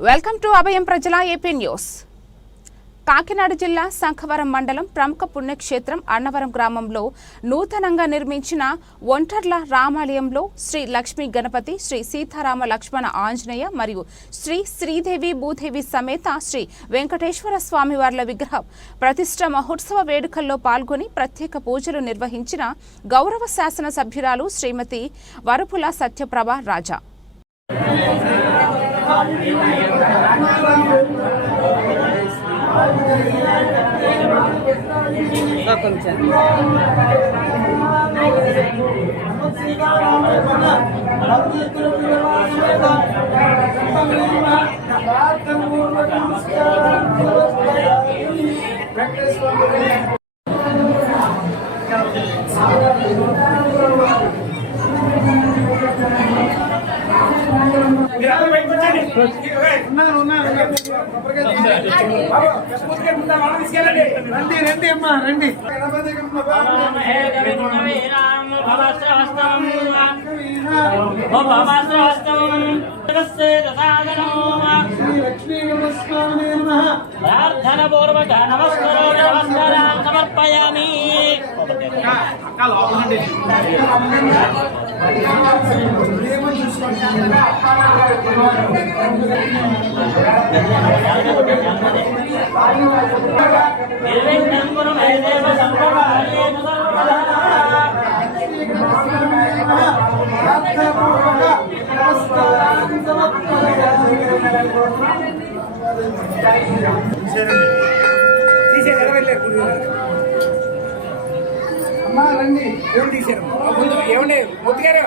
Welcome to అభయం ప్రజల AP news. Kakinada జిల్లా శంఖవరం మండలం ప్రముఖ పుణ్యక్షేత్రం అన్నవరం గ్రామంలో నూతనంగా నిర్మించిన ఒంటర్ల రామాలయంలో శ్రీ లక్ష్మీ గణపతి, శ్రీ సీతారామ లక్ష్మణ ఆంజనేయ మరియు శ్రీ శ్రీదేవి భూదేవి సమేత శ్రీ వెంకటేశ్వర స్వామివార్ల విగ్రహ ప్రతిష్ఠ మహోత్సవ వేడుకల్లో పాల్గొని ప్రత్యేక పూజలు నిర్వహించిన గౌరవ శాసన సభ్యురాలు శ్రీమతి వరపుల సత్యప్రభ రాజా. రండి అమ్మా రండి. ప్రార్థనపూర్వక నమస్కారం సమర్పయామి. అమ్మా రండి. ఏం తీశారు ఏమండి? మొత్తుగారు